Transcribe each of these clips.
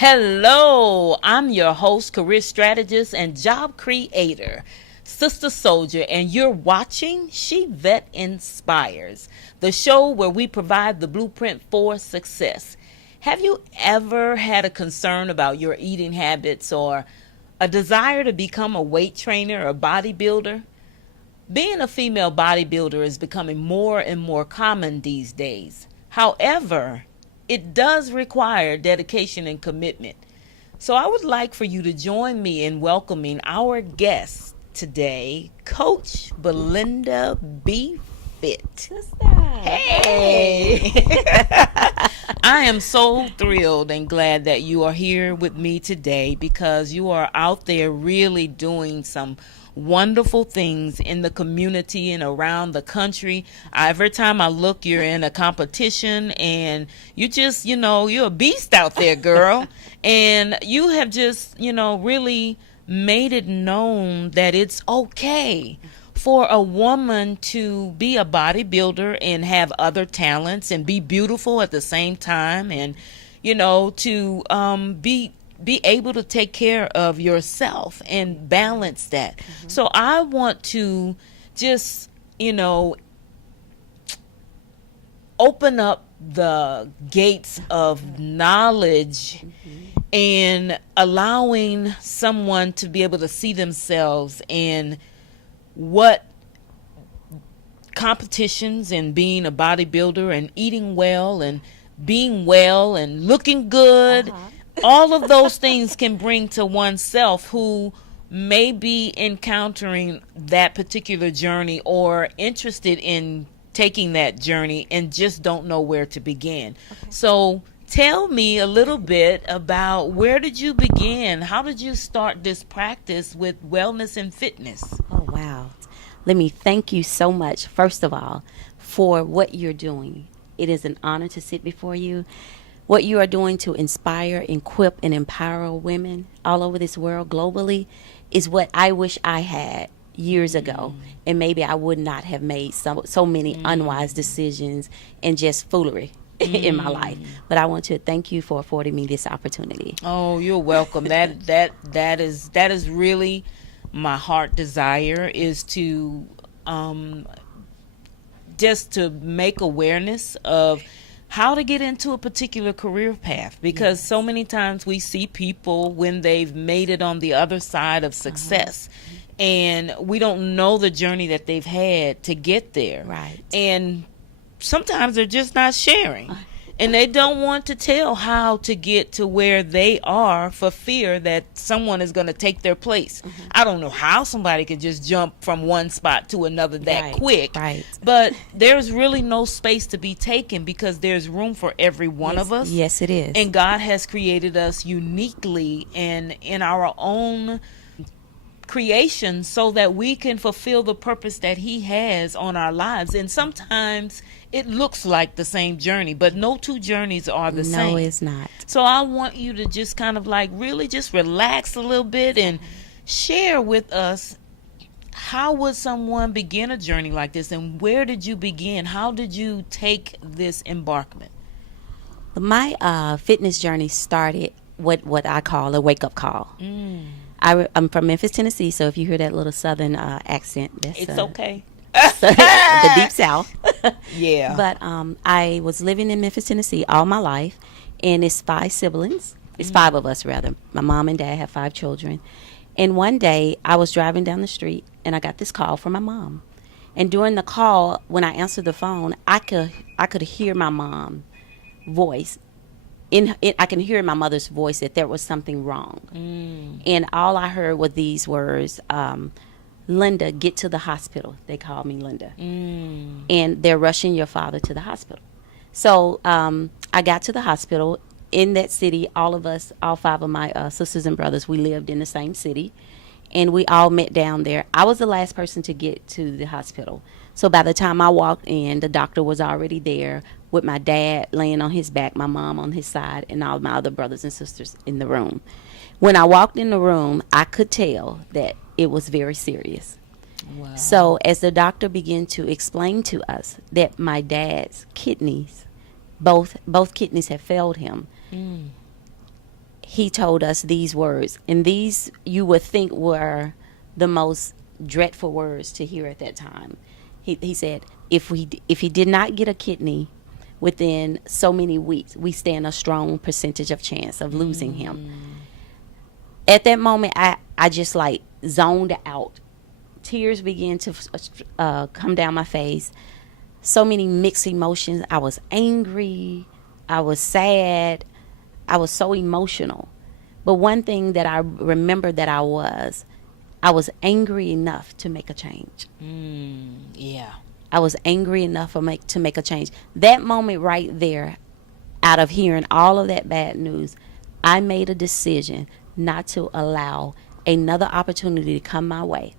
Hello, I'm your host, career strategist, and job creator, Sister Soldier, and you're watching She Vet Inspires, the show where we provide the blueprint for success. Have you ever had a concern about your eating habits or a desire to become a weight trainer or bodybuilder? Being a female bodybuilder is becoming more and more common these days. However, it does require dedication and commitment. So I would like for you to join me in welcoming our guest today, Coach Belinda B. Fit. Hey! I am so thrilled and glad that you are here with me today because you are out there really doing some wonderful things in the community and around the country. Every time I look, you're in a competition and you just, you're a beast out there, girl. And you have just, really made it known that it's okay for a woman to be a bodybuilder and have other talents and be beautiful at the same time, and to be able to take care of yourself and balance that. So I want to just open up the gates of knowledge and allowing someone to be able to see themselves in what competitions and being a bodybuilder and eating well and being well and looking good, all of those things can bring to oneself who may be encountering that particular journey or interested in taking that journey and just don't know where to begin. So tell me a little bit about, where did you begin? How did you start this practice with wellness and fitness? Oh, wow. Let me thank you so much, first of all, for what you're doing. It is an honor to sit before you. What you are doing to inspire, equip, and empower women all over this world globally is what I wish I had years ago. And maybe I would not have made so many unwise decisions and just foolery in my life. But I want to thank you for affording me this opportunity. Oh, you're welcome. That is really my heart desire, is to just to make awareness of how to get into a particular career path, because so many times we see people when they've made it on the other side of success and we don't know the journey that they've had to get there. Right. And sometimes they're just not sharing. And they don't want to tell how to get to where they are for fear that someone is going to take their place. I don't know how somebody could just jump from one spot to another that quick. Right. But there's really no space to be taken because there's room for every one of us. Yes, it is. And God has created us uniquely and in our own creation so that we can fulfill the purpose that He has on our lives. And sometimes it looks like the same journey, but no two journeys are the same. No, it's not. So I want you to just kind of like really just relax a little bit and share with us, how would someone begin a journey like this, and where did you begin? How did you take this embarkment? My fitness journey started what I call a wake-up call. I'm from Memphis, Tennessee, so if you hear that little southern accent, that's It's okay. the deep south. Yeah. But I was living in Memphis, Tennessee all my life, and it's 5 siblings. It's 5 of us, rather. My mom and dad have 5 children. And one day, I was driving down the street, and I got this call from my mom. And during the call, when I answered the phone, I could hear my mom's voice. I can hear in my mother's voice that there was something wrong. And all I heard were these words, Linda, get to the hospital. They called me Linda. And they're rushing your father to the hospital. So I got to the hospital. In that city, all of us, all 5 of my sisters and brothers, we lived in the same city. And we all met down there. I was the last person to get to the hospital. So by the time I walked in, the doctor was already there with my dad laying on his back, my mom on his side, and all my other brothers and sisters in the room. When I walked in the room, I could tell that it was very serious. Wow. So as the doctor began to explain to us that my dad's kidneys, both kidneys had failed him, he told us these words, and these you would think were the most dreadful words to hear at that time. He said, if he did not get a kidney within so many weeks, we stand a strong percentage of chance of losing him. At that moment, I just like zoned out. Tears began to come down my face. So many mixed emotions. I was angry. I was sad. I was so emotional. But one thing that I remember that I was angry enough to make a change. Yeah. I was angry enough to make a change. That moment right there, out of hearing all of that bad news, I made a decision not to allow another opportunity to come my way.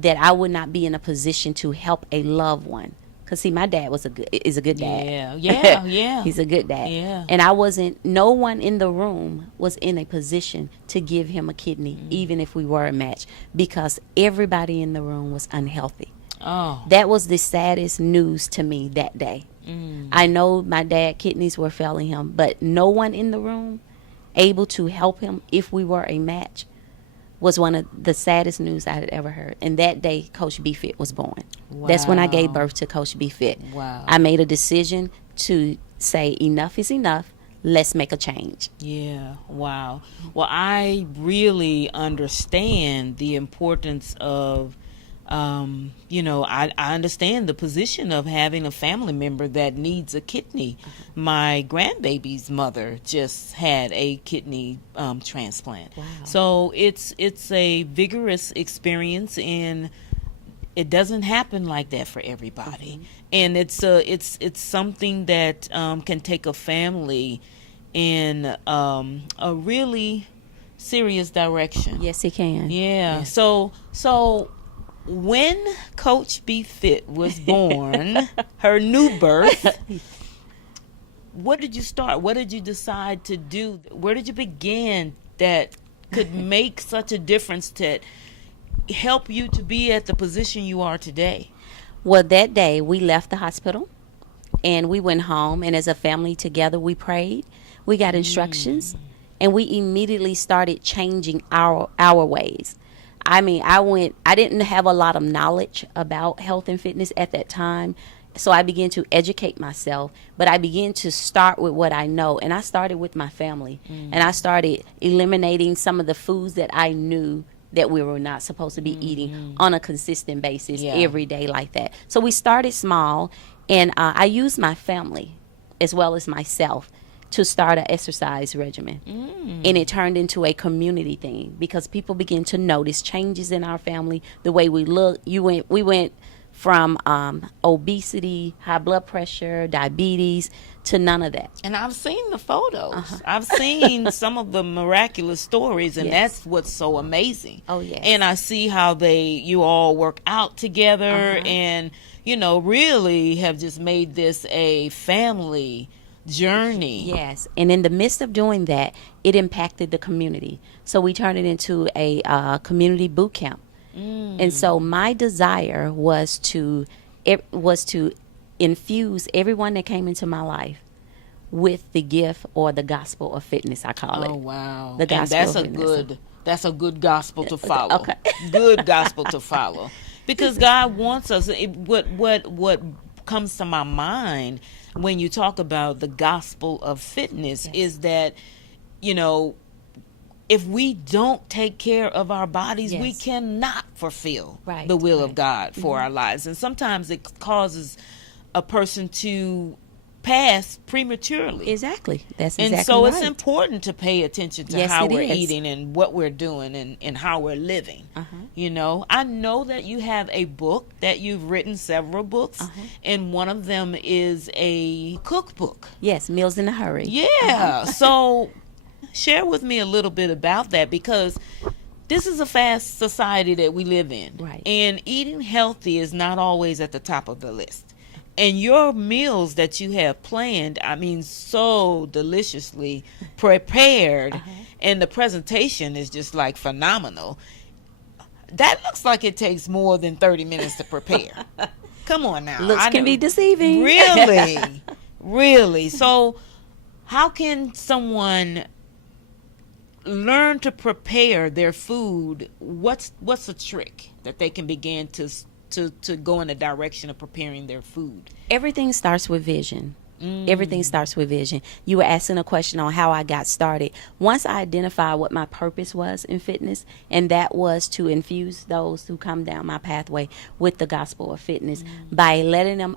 That I would not be in a position to help a loved one. Because, see, my dad is a good dad. Yeah. He's a good dad. Yeah. And no one in the room was in a position to give him a kidney, even if we were a match, because everybody in the room was unhealthy. Oh. That was the saddest news to me that day. I know my dad kidneys were failing him, but no one in the room able to help him if we were a match was one of the saddest news I had ever heard. And that day, Coach B Fit was born. Wow. That's when I gave birth to Coach B Fit. Wow. I made a decision to say enough is enough. Let's make a change. Yeah. Wow. Well, I really understand the importance of I understand the position of having a family member that needs a kidney. My grandbaby's mother just had a kidney transplant. Wow. So it's a vigorous experience, and it doesn't happen like that for everybody. And it's something that can take a family in a really serious direction. Yes, it can. Yeah. Yes. So when Coach B Fit was born, her new birth, what did you start? What did you decide to do? Where did you begin that could make such a difference to help you to be at the position you are today? Well, that day we left the hospital and we went home, and as a family together we prayed. We got instructions, and we immediately started changing our ways. I mean, I didn't have a lot of knowledge about health and fitness at that time. So I began to educate myself, but I began to start with what I know. And I started with my family, and I started eliminating some of the foods that I knew that we were not supposed to be eating on a consistent basis every day like that. So we started small, and I used my family as well as myself to start an exercise regimen. And it turned into a community thing because people began to notice changes in our family, the way we look. We went from obesity, high blood pressure, diabetes, to none of that. And I've seen the photos. I've seen some of the miraculous stories, and that's what's so amazing. Oh, yes. And I see how you all work out together and, really have just made this a family journey. Yes, and in the midst of doing that, it impacted the community. So we turned it into a community boot camp. And so my desire was to infuse everyone that came into my life with the gift or the gospel of fitness, I call it. Oh, wow. The gospel and that's a good gospel to follow. Okay. Good gospel to follow. Because God wants us, what comes to my mind when you talk about the gospel of fitness is that, if we don't take care of our bodies, we cannot fulfill the will of God for our lives. And sometimes it causes a person to pass prematurely. Exactly. That's exactly right. And so it's important to pay attention to how we're eating and what we're doing and how we're living. I know that you have a book, that you've written several books, and one of them is a cookbook. Yes, Meals in a Hurry. Yeah. So share with me a little bit about that, because this is a fast society that we live in. Right. And eating healthy is not always at the top of the list. And your meals that you have planned, so deliciously prepared, and the presentation is just like phenomenal. That looks like it takes more than 30 minutes to prepare. Come on now. Looks can be deceiving. Really? Really? So how can someone learn to prepare their food, what's a trick that they can begin to go in the direction of preparing their food? Everything starts with vision. Everything starts with vision. You were asking a question on how I got started. Once I identified what my purpose was in fitness, and that was to infuse those who come down my pathway with the gospel of fitness by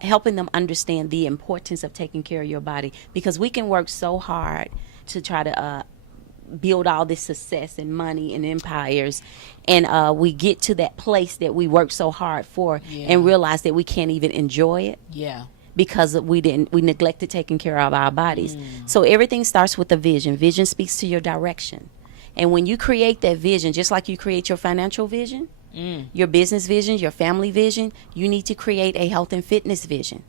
helping them understand the importance of taking care of your body. Because we can work so hard to try to build all this success and money and empires, and we get to that place that we work so hard for, and realize that we can't even enjoy it. Yeah. Because we neglected taking care of our bodies. So everything starts with a vision. Vision speaks to your direction. And when you create that vision, just like you create your financial vision, your business vision, your family vision, you need to create a health and fitness vision.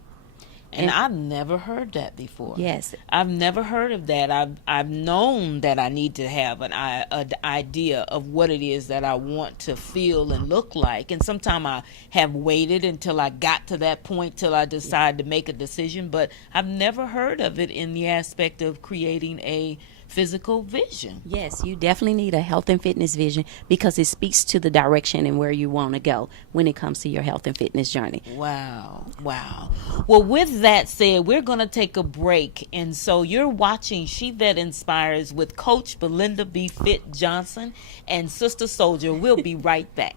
And I've never heard that before. Yes. I've never heard of that. I've known that I need to have an idea of what it is that I want to feel and look like. And sometimes I have waited until I got to that point till I decide to make a decision. But I've never heard of it in the aspect of creating a physical vision. Yes, you definitely need a health and fitness vision because it speaks to the direction and where you want to go when it comes to your health and fitness journey. Wow. Well, with that said, we're going to take a break. And so you're watching She That Inspires with Coach Belinda B. Fit Johnson and Sister Soldier. We'll be right back.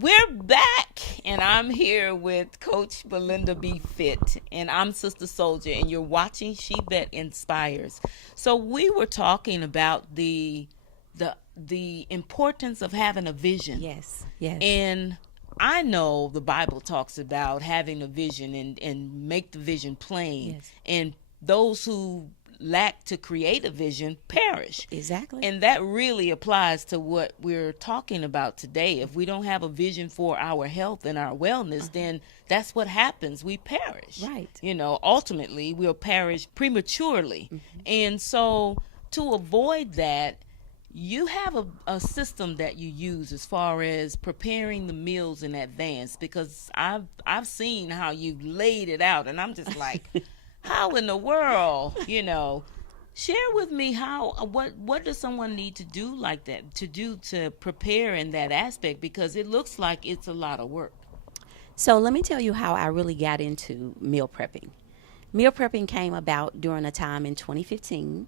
We're back, and I'm here with Coach Belinda B. Fit, and I'm Sister Soldier, and you're watching She That Inspires. So we were talking about the importance of having a vision. Yes. And I know the Bible talks about having a vision and make the vision plain. Yes. And those who lack to create a vision perish. Exactly. And that really applies to what we're talking about today. If we don't have a vision for our health and our wellness, then that's what happens. We perish. Right. Ultimately, we'll perish prematurely. And so to avoid that, you have a system that you use as far as preparing the meals in advance, because I've seen how you've laid it out, and I'm just like, how in the world, share with me what does someone need to do like that, to prepare in that aspect, because it looks like it's a lot of work. So let me tell you how I really got into meal prepping. Meal prepping came about during a time in 2015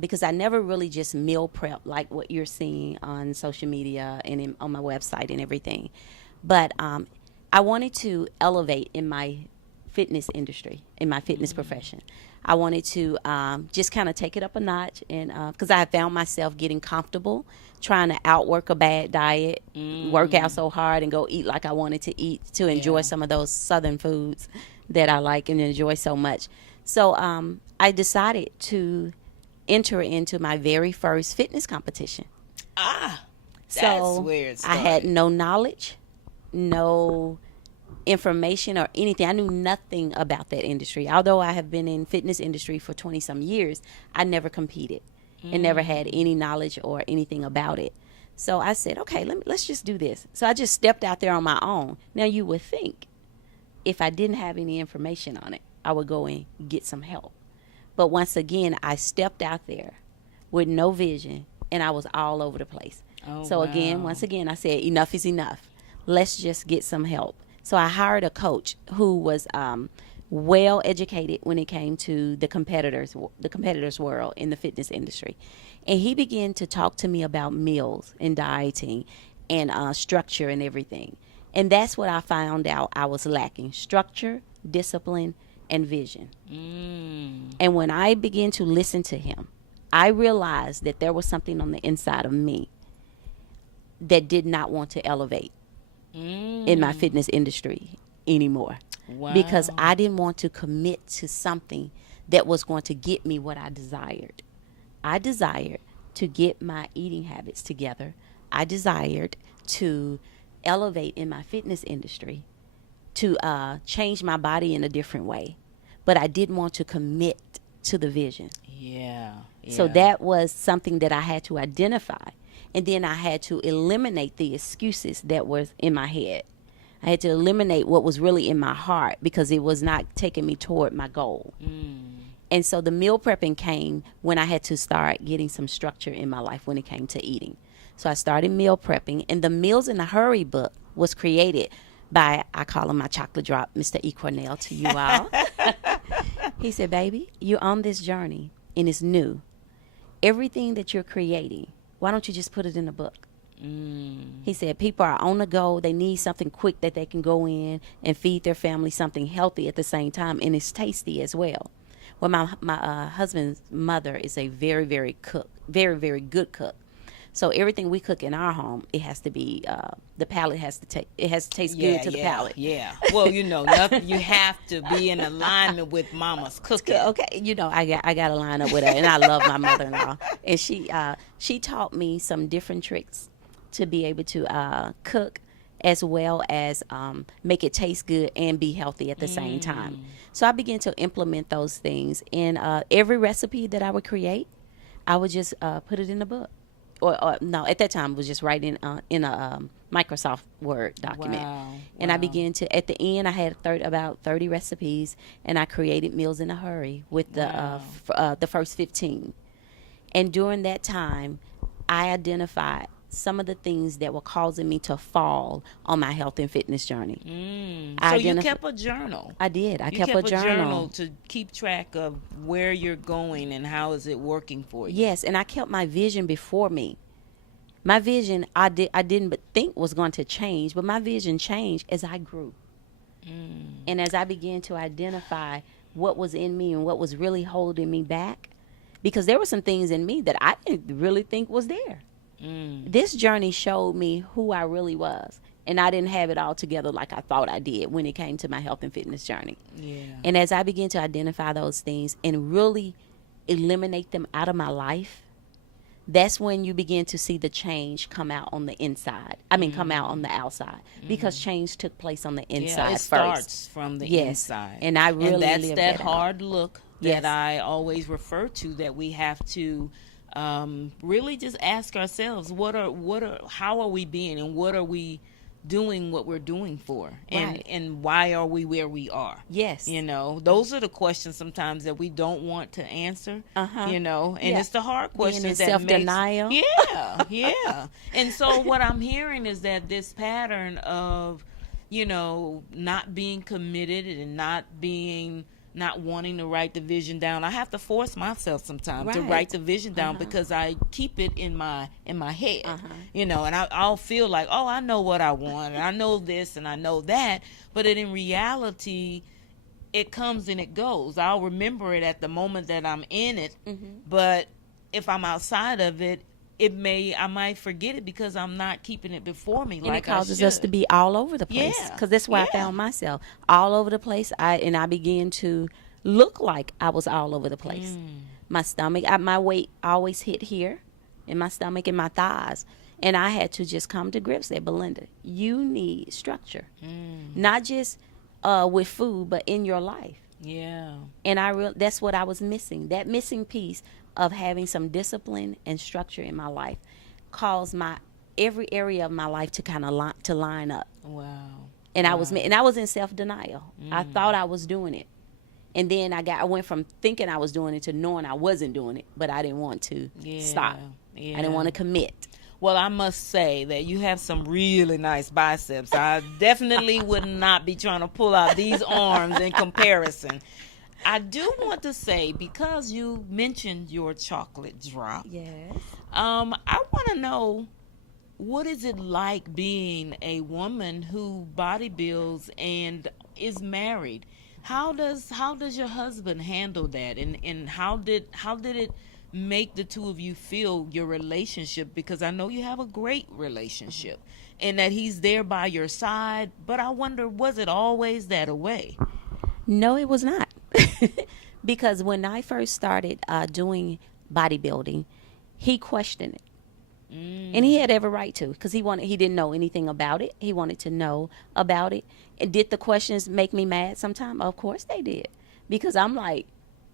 because I never really just meal prep like what you're seeing on social media and on my website and everything. But I wanted to elevate in my fitness industry, in my fitness profession. I wanted to just kind of take it up a notch, and because I had found myself getting comfortable trying to outwork a bad diet, work out so hard and go eat like I wanted to eat, to enjoy some of those southern foods that I like and enjoy so much. So I decided to enter into my very first fitness competition. That's so where it I started. had no knowledge, no information or anything. I knew nothing about that industry. Although I have been in fitness industry for 20 some years, I never competed and never had any knowledge or anything about it. So I said, okay, let's just do this. So I just stepped out there on my own. Now you would think if I didn't have any information on it, I would go and get some help. But once again, I stepped out there with no vision, and I was all over the place. So again, once again, I said, enough is enough. Let's just get some help. So I hired a coach who was well educated when it came to the competitors world in the fitness industry. And he began to talk to me about meals and dieting and structure and everything. And that's what I found out I was lacking: structure, discipline, and vision. And when I began to listen to him, I realized that there was something on the inside of me that did not want to elevate in my fitness industry anymore. Wow. Because I didn't want to commit to something that was going to get me what I desired. I desired to get my eating habits together. I desired to elevate in my fitness industry, to change my body in a different way. But I didn't want to commit to the vision. Yeah. So that was something that I had to identify. And then I had to eliminate the excuses that was in my head. I had to eliminate what was really in my heart because it was not taking me toward my goal. And so the meal prepping came when I had to start getting some structure in my life when it came to eating. So I started meal prepping, and the Meals in a Hurry book was created by, I call him my chocolate drop, Mr. E. Cornell, to you all. He said, baby, you're on this journey and it's new. Everything that you're creating, why don't you just put it in a book? He said, people are on the go. They need something quick that they can go in and feed their family something healthy at the same time, and it's tasty as well. Well, my husband's mother is a very, very good cook. So everything we cook in our home, it has to be the palate has to taste good to the palate. Yeah. Well, nothing. You have to be in alignment with Mama's cooking. Okay, I got to line up with her, and I love my mother-in-law, and she taught me some different tricks to be able to cook as well as make it taste good and be healthy at the same time. So I began to implement those things in every recipe that I would create. I would just put it in a book. Or no, at that time it was just writing in a Microsoft Word document. Wow. And I began to, at the end, I had about 30 recipes, and I created Meals in a Hurry with the first 15. And during that time, I identified some of the things that were causing me to fall on my health and fitness journey. So you kept a journal. I did. I kept a a journal to keep track of where you're going and how is it working for you. Yes, and I kept my vision before me. My vision, I didn't think was going to change, but my vision changed as I grew. And as I began to identify what was in me and what was really holding me back, because there were some things in me that I didn't really think was there. This journey showed me who I really was, and I didn't have it all together like I thought I did when it came to my health and fitness journey. And as I began to identify those things and really eliminate them out of my life, that's when you begin to see the change come out on the inside. Come out on the outside, because change took place on the inside it first. starts from the inside. And I really that's lived that that hard out. look Yes. that I always refer to, that we have to really just ask ourselves, how are we being, and what are we doing what we're doing for, and why are we where we are? Yes. Those are the questions sometimes that we don't want to answer. And it's the hard questions that self-denial. Yeah. And so what I'm hearing is that this pattern of not being committed and not wanting to write the vision down. I have to force myself sometimes to write the vision down because I keep it in my head, and I'll feel like, oh, I know what I want, and I know this, and I know that, but in reality, it comes and it goes. I'll remember it at the moment that I'm in it, but if I'm outside of it, I might forget it because I'm not keeping it before me. And it causes us to be all over the place. Because that's where I found myself all over the place. I began to look like I was all over the place. My stomach, my weight always hit here in my stomach and my thighs. And I had to just come to grips that, Belinda, you need structure, not just with food, but in your life. Yeah. And that's what I was missing. That missing piece of having some discipline and structure in my life caused my every area of my life to kind of line up. Wow. And wow. I was in self denial. I thought I was doing it, and then I went from thinking I was doing it to knowing I wasn't doing it, but I didn't want to stop. Yeah. I didn't want to commit. Well, I must say that you have some really nice biceps. I definitely would not be trying to pull out these arms in comparison. I do want to say, because you mentioned your chocolate drop, Yes. I want to know, what is it like being a woman who bodybuilds and is married? How does your husband handle that, and how did it make the two of you feel, your relationship? Because I know you have a great relationship and that he's there by your side, but I wonder, was it always that way? No, it was not. Because when I first started doing bodybuilding, he questioned it. And he had every right to, because he didn't know anything about it. He wanted to know about it. And did the questions make me mad sometime? Of course they did. Because I'm like,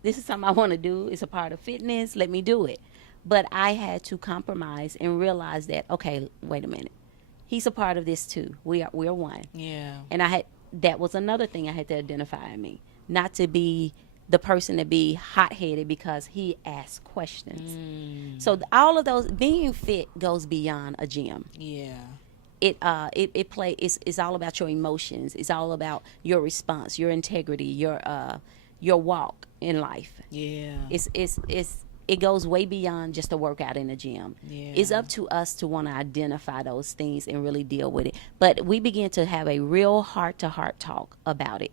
this is something I want to do. It's a part of fitness. Let me do it. But I had to compromise and realize that, okay, wait a minute. He's a part of this too. We're one. Yeah. And that was another thing I had to identify in me. Not to be the person to be hot-headed because he asked questions. So all of those, being fit goes beyond a gym. Yeah. It's all about your emotions. It's all about your response, your integrity, your walk in life. Yeah. It goes way beyond just a workout in a gym. Yeah. It's up to us to want to identify those things and really deal with it. But we begin to have a real heart-to-heart talk about it.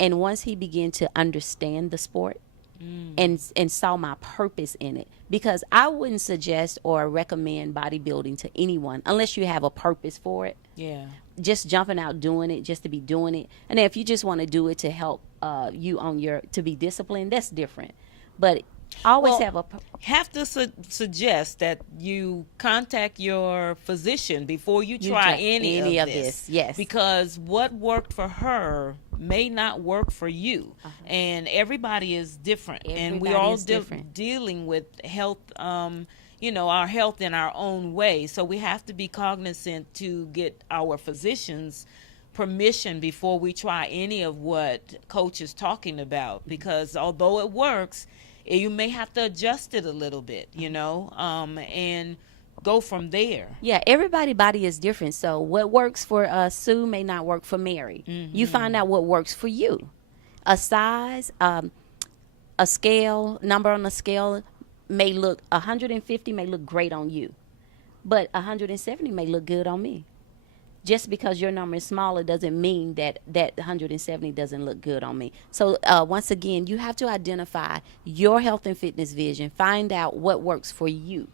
And once he began to understand the sport and saw my purpose in it, because I wouldn't suggest or recommend bodybuilding to anyone unless you have a purpose for it. Yeah. Just jumping out doing it just to be doing it. And if you just want to do it to help you to be disciplined, that's different. But always have to suggest that you contact your physician before you try any of this. Yes. Because what worked for her may not work for you. And everybody is different. And we're all dealing with health, our health in our own way. So we have to be cognizant to get our physicians permission before we try any of what Coach is talking about. Because although it works, you may have to adjust it a little bit, and go from there. Yeah, everybody's body is different. So what works for Sue may not work for Mary. You find out what works for you. A size, a number on the scale may look, 150 may look great on you, but 170 may look good on me. Just because your number is smaller doesn't mean that 170 doesn't look good on me. So once again, you have to identify your health and fitness vision, find out what works for you,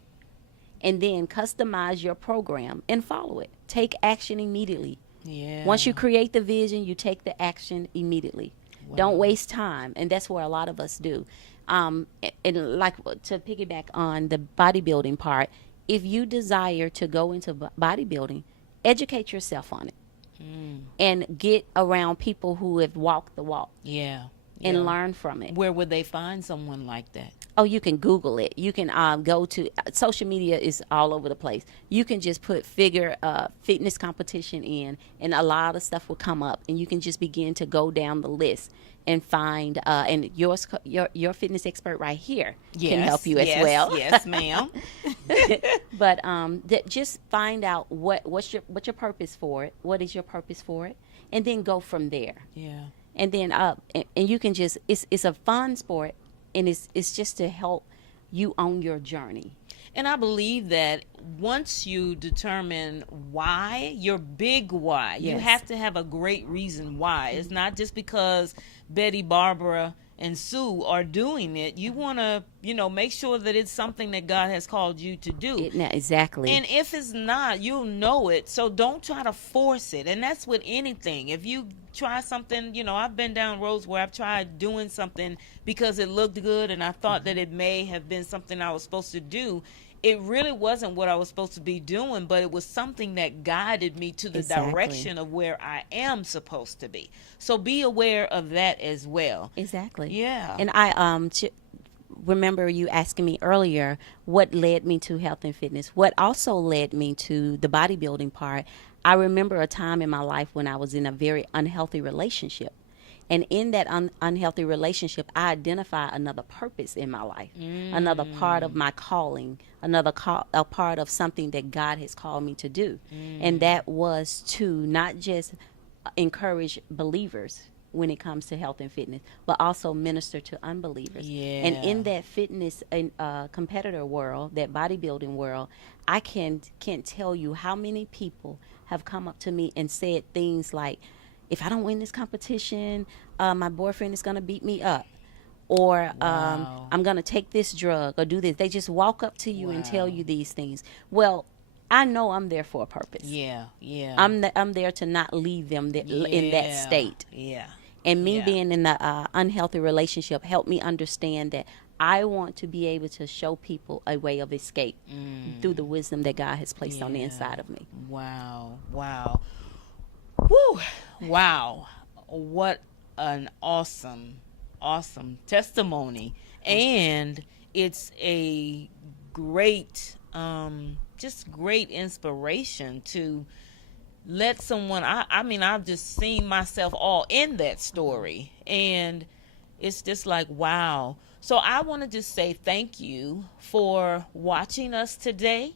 and then customize your program and follow it. Take action immediately. Yeah. Once you create the vision, you take the action immediately. Wow. Don't waste time, and that's where a lot of us do. And like to piggyback on the bodybuilding part, if you desire to go into bodybuilding, educate yourself on it and get around people who have walked the walk. Yeah. And learn from it. Where would they find someone like that? Oh, you can Google it. You can go to social media is all over the place. You can just put fitness competition in, and a lot of stuff will come up, and you can just begin to go down the list and find and your fitness expert right here can help you as well. Yes, ma'am. But just find out what's your purpose for it. What is your purpose for it, and then go from there. Yeah. And then and you can just it's a fun sport, and it's just to help you on your journey. And I believe that once you determine why, your big why, you have to have a great reason why. It's not just because Betty, Barbara, and Sue are doing it. You want to, make sure that it's something that God has called you to do. Exactly. And if it's not, you'll know it. So don't try to force it. And that's with anything. If you try something, I've been down roads where I've tried doing something because it looked good and I thought that it may have been something I was supposed to do. it really wasn't what I was supposed to be doing, but it was something that guided me to the Exactly. direction of where I am supposed to be. So be aware of that as well. Exactly. Yeah. And I remember you asking me earlier what led me to health and fitness. What also led me to the bodybuilding part. I remember a time in my life when I was in a very unhealthy relationship. And in that unhealthy relationship, I identify another purpose in my life, another part of my calling, a part of something that God has called me to do. And that was to not just encourage believers when it comes to health and fitness, but also minister to unbelievers. Yeah. And in that fitness competitor world, that bodybuilding world, I can't tell you how many people have come up to me and said things like, if I don't win this competition, my boyfriend is going to beat me up. Or Wow. I'm going to take this drug or do this. They just walk up to you and tell Wow. you these things. Well, I know I'm there for a purpose. Yeah. Yeah. I'm there to not leave them in that Yeah. state. Yeah. And me Yeah. being in the unhealthy relationship helped me understand that I want to be able to show people a way of escape through the wisdom that God has placed on the Yeah. inside of me. Wow. Wow. Woo. Wow. What an awesome testimony. And it's a great, just great inspiration to let someone, I mean, I've just seen myself all in that story. And it's just like, wow. So I want to just say thank you for watching us today.